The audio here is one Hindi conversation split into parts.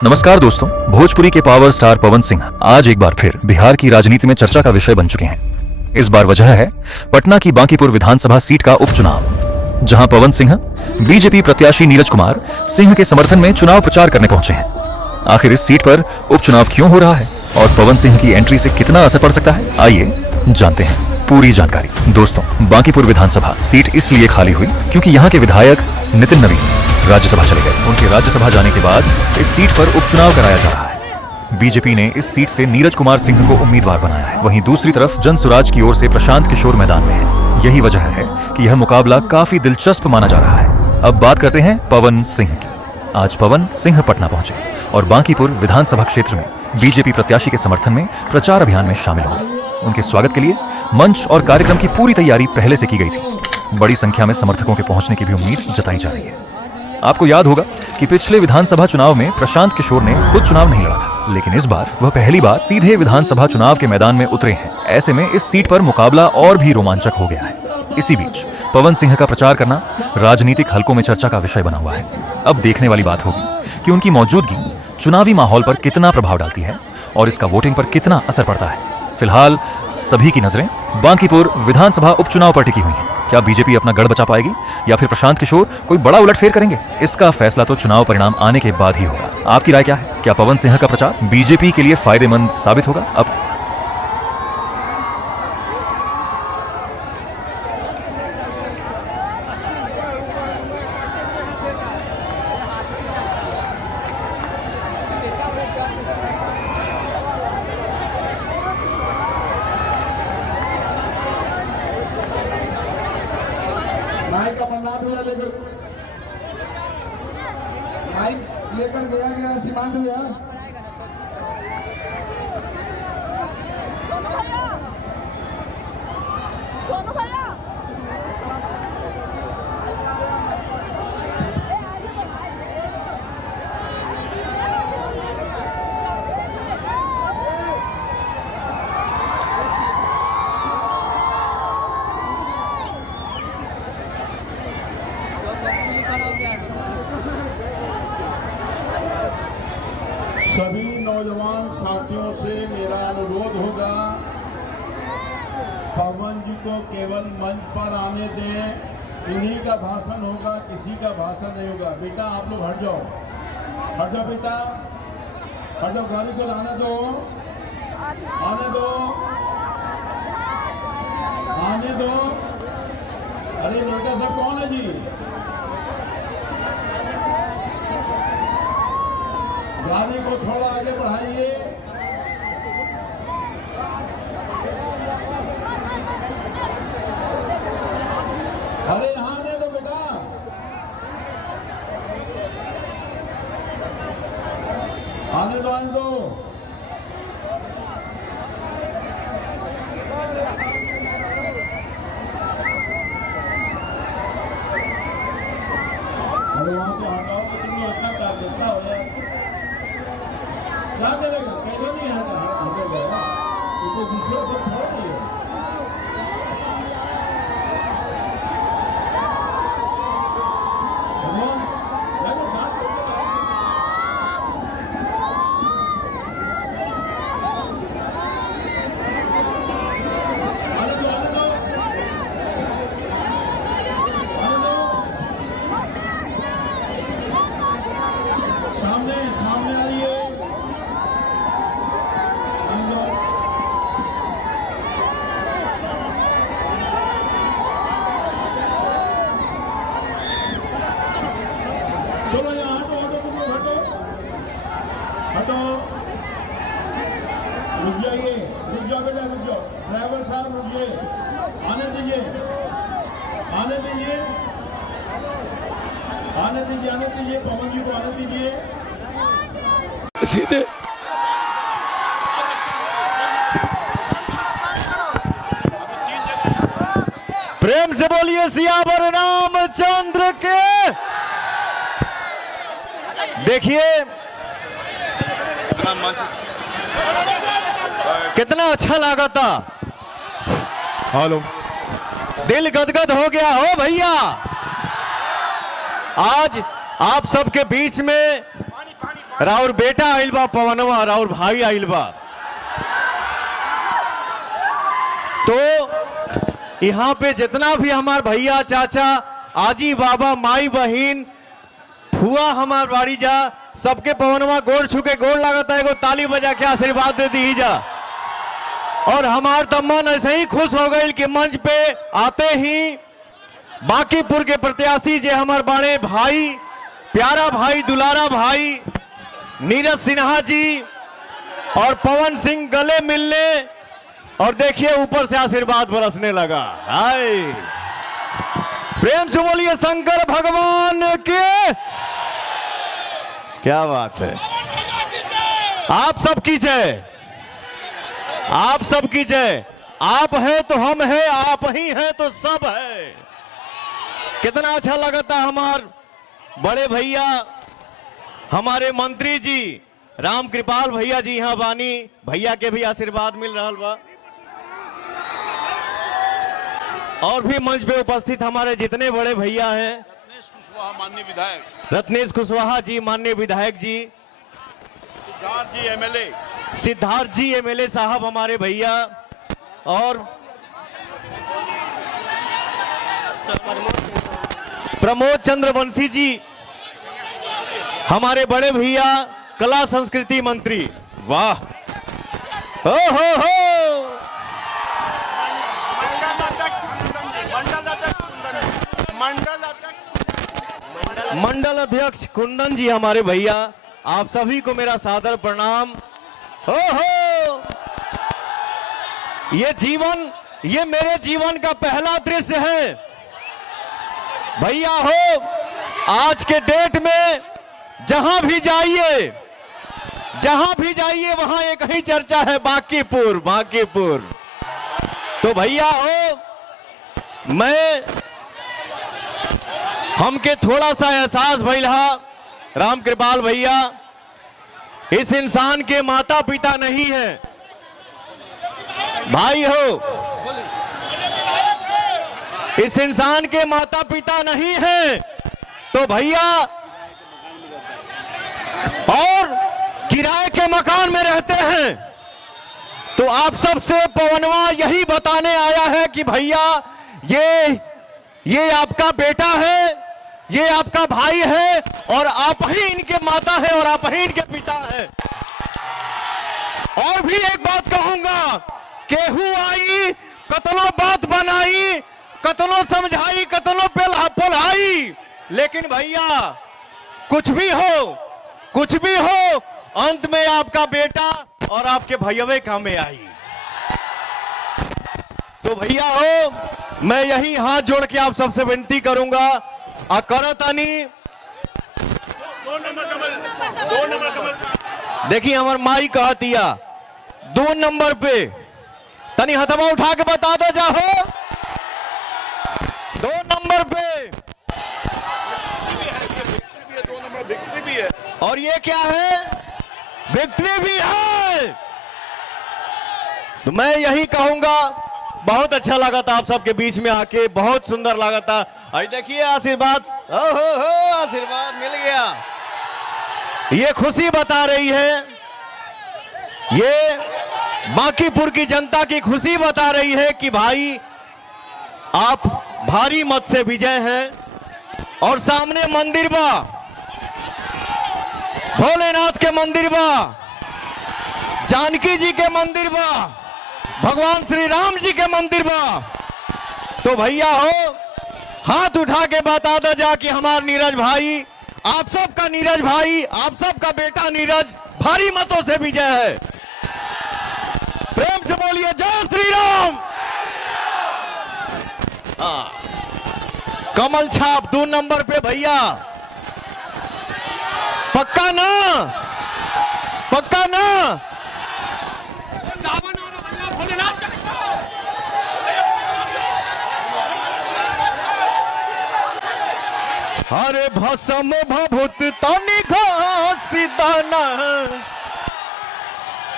नमस्कार दोस्तों, भोजपुरी के पावर स्टार पवन सिंह आज एक बार फिर बिहार की राजनीति में चर्चा का विषय बन चुके हैं। इस बार वजह है पटना की बांकीपुर विधानसभा सीट का उपचुनाव, जहां पवन सिंह बीजेपी प्रत्याशी नीरज कुमार सिंह के समर्थन में चुनाव प्रचार करने पहुंचे हैं। आखिर इस सीट पर उपचुनाव क्यों हो रहा है और पवन सिंह की एंट्री से कितना असर पड़ सकता है, आइए जानते हैं पूरी जानकारी। दोस्तों, बांकीपुर विधानसभा सीट इसलिए खाली हुई क्योंकि यहाँ के विधायक नितिन नवीन राज्यसभा चले गए। उनके राज्यसभा जाने के बाद इस सीट पर उपचुनाव कराया जा रहा है। बीजेपी ने इस सीट से नीरज कुमार सिंह को उम्मीदवार बनाया है। वहीं दूसरी तरफ जनसुराज की ओर से प्रशांत किशोर मैदान में है। यही वजह है कि यह मुकाबला काफी दिलचस्प माना जा रहा है। अब बात करते हैं पवन सिंह की। आज पवन सिंह पटना पहुंचे और बांकीपुर विधानसभा क्षेत्र में बीजेपी प्रत्याशी के समर्थन में प्रचार अभियान में शामिल हुए। उनके स्वागत के लिए मंच और कार्यक्रम की पूरी तैयारी पहले से की गई थी। बड़ी संख्या में समर्थकों के पहुंचने की भी उम्मीद जताई जा रही है। आपको याद होगा कि पिछले विधानसभा चुनाव में प्रशांत किशोर ने खुद चुनाव नहीं लड़ा था, लेकिन इस बार वह पहली बार सीधे विधानसभा चुनाव के मैदान में उतरे हैं। ऐसे में इस सीट पर मुकाबला और भी रोमांचक हो गया है। इसी बीच पवन सिंह का प्रचार करना राजनीतिक हलकों में चर्चा का विषय बना हुआ है। अब देखने वाली बात होगी कि उनकी मौजूदगी चुनावी माहौल पर कितना प्रभाव डालती है और इसका वोटिंग पर कितना असर पड़ता है। फिलहाल सभी की नजरें बांकीपुर विधानसभा उपचुनाव पर टिकी हुई हैं। क्या बीजेपी अपना गढ़ बचा पाएगी या फिर प्रशांत किशोर कोई बड़ा उलटफेर करेंगे? इसका फैसला तो चुनाव परिणाम आने के बाद ही होगा। आपकी राय क्या है? क्या पवन सिंह का प्रचार बीजेपी के लिए फायदेमंद साबित होगा? अब माइक का बंदात हुआ माइक लेकर गया सीमांत हुआ। सोनू भैया सभी नौजवान साथियों से मेरा अनुरोध होगा, पवन जी को केवल मंच पर आने दें। इन्हीं का भाषण होगा, किसी का भाषण नहीं होगा। बेटा आप लोग हट जाओ बेटा, हट जाओ। गाड़ी को आने दो, आने दो। अरे लड़का सब कौन है जी? गाड़ी को थोड़ा आगे बढ़ाइए। अरे यहाँ आने दो बेटा, आने दो। अरे वहां से हटाओ तो तुम इतना कितना हो जाए, क्या करेगा? कैसे नहीं हटेगा? तो दूसरे से थोड़ा नहीं है। सामने आइए। चलो यहाँ हटो। रुक जाइए, रुक जाओ बेटा, रुक जाओ। ड्राइवर साहब रुकिए, आने दीजिए। पवन जी को आने दीजिए। सीधे प्रेम से बोलिए सियावर रामचंद्र के। देखिए कितना अच्छा लगा था। हेलो, दिल गदगद हो गया हो भैया। आज आप सबके बीच में राउर बेटा आइल बा पवनवा, राउर भाई आइल बा। तो यहाँ पे जितना भी हमार भैया चाचा आजी बाबा माई बहिन फुआ हमार बाड़ी जा, सबके पवनवा गोड़ छुके गोड़ लागता है, एगो ताली बजा के आशीर्वाद दे दी जा। और हमार तो मन ऐसे ही खुश हो गई कि मंच पे आते ही बांकीपुर के प्रत्याशी जे हमार बड़े भाई, प्यारा भाई, दुलारा भाई नीरज सिन्हा जी और पवन सिंह गले मिलने, और देखिए ऊपर से आशीर्वाद बरसने लगा। हाय, प्रेम से बोलिए शंकर भगवान के। क्या बात है। आप सबकी जय, आप सबकी जय। आप है तो हम है, आप ही है तो सब है। कितना अच्छा लगता हमार बड़े भैया, हमारे मंत्री जी राम कृपाल भैया जी यहाँ बानी, भैया के भी आशीर्वाद मिल रहा बा। और भी मंच पे उपस्थित हमारे जितने बड़े भैया हैं, रत्नेश कुशवाहा माननीय विधायक, रत्नेश कुशवाहा जी माननीय विधायक जी, सिद्धार्थ जी एमएलए, सिद्धार्थ जी एमएलए साहब हमारे भैया, और प्रमोद चंद्रवंशी जी हमारे बड़े भैया, कला संस्कृति मंत्री। वाह, हो मंडल अध्यक्ष कुंदन जी हमारे भैया, आप सभी को मेरा सादर प्रणाम। हो ये मेरे जीवन का पहला दृश्य है भैया। हो आज के डेट में जहां भी जाइए वहां एक ही चर्चा है, बांकीपुर बांकीपुर। तो भैया हो, मैं हमके थोड़ा सा एहसास भइल हा, राम कृपाल भैया इस इंसान के माता पिता नहीं है भाई हो, इस इंसान के माता पिता नहीं है। तो भैया, और किराए के मकान में रहते हैं। तो आप सबसे पवनवा यही बताने आया है कि भैया ये आपका बेटा है, ये आपका भाई है, और आप ही इनके माता है और आप ही इनके पिता है। और भी एक बात कहूंगा, केहू आई कतनो बात बनाई, कतनो समझाई, कतनो पोलाई, लेकिन भैया कुछ भी हो अंत में आपका बेटा और आपके भैया काम में आई। तो भैया हो, मैं यही हाथ जोड़ के आप सबसे विनती करूंगा, करतानी दो नंबर कमल। देखिए हमार माई कहतिया 2 नंबर पे तनी हथवा उठा के बता दो जाहो, 2 नंबर पे। 2 नंबर विक्ट्री भी है, और ये क्या है, विक्ट्री भी है। तो मैं यही कहूंगा, बहुत अच्छा लगा था आप सबके बीच में आके, बहुत सुंदर लगा था। आई देखिए आशीर्वाद, हो आशीर्वाद मिल गया। ये खुशी बता रही है, ये बांकीपुर की जनता की खुशी बता रही है कि भाई आप भारी मत से विजय हैं। और सामने मंदिर बा, भोलेनाथ के मंदिर बा, जानकी जी के मंदिर बा, भगवान श्री राम जी के मंदिर बा। तो भैया हो, हाथ उठा के बता दो जा कि हमार नीरज भाई, आप सबका नीरज भाई, आप सबका बेटा नीरज भारी मतों से विजय है। प्रेम से बोलिए जय श्री राम। कमल छाप 2 नंबर पे भैया, पक्का ना, पक्का ना। हरे भस्म भभूत तनि घासी दाना,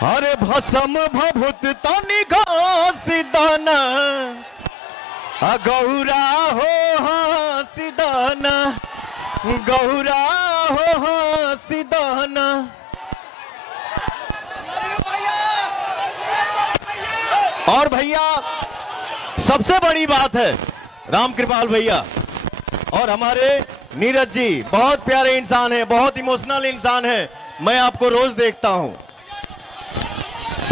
हरे भस्म भभूत तनि घासी दाना, गौरा हो हासी दाना, गौरा हो हंसी दहना। और भैया सबसे बड़ी बात है, राम कृपाल भैया और हमारे नीरज जी बहुत प्यारे इंसान हैं, बहुत इमोशनल इंसान हैं। मैं आपको रोज देखता हूं।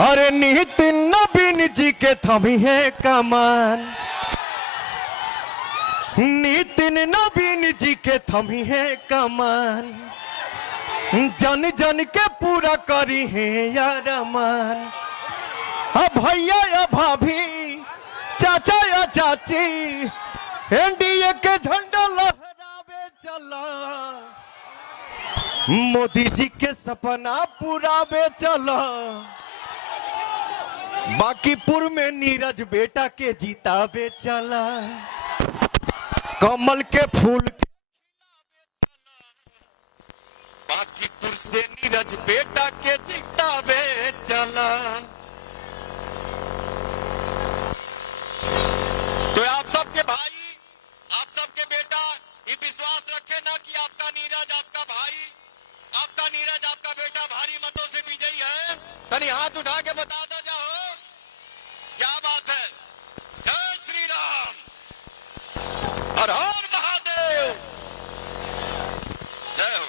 अरे नितिन नवीन जी के थमी है कमान, नितिन नवीन जी के थमी है कमान, जन जन के पूरा करी है यार मान। अब भैया या भाभी, चाचा या चाची, एनडीए के झंडा लहरावे चला, मोदी जी के सपना पुरावे चला, बांकीपुर में नीरज बेटा के जीतावे चला, कमल के फूल के खिलावे चला, बांकीपुर से नीरज बेटा के जीतावे चला। तो आप सबके भाई, आप सबके बेटा ये विश्वास रखे ना कि आपका नीरज, आपका भाई, आपका नीरज, आपका बेटा भारी मतों से विजयी है। तनी हाथ उठा के बताता जाओ, क्या बात है। जय श्री राम, हर हर महादेव, जय हो।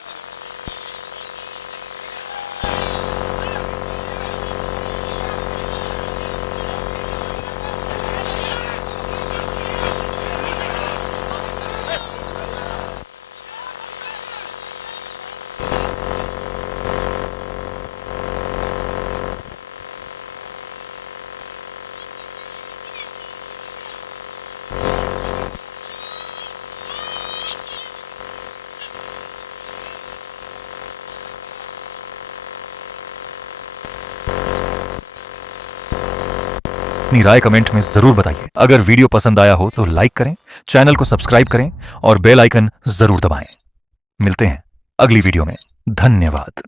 अपनी राय कमेंट में जरूर बताइए। अगर वीडियो पसंद आया हो तो लाइक करें, चैनल को सब्सक्राइब करें और बेल आइकन जरूर दबाएं। मिलते हैं अगली वीडियो में। धन्यवाद।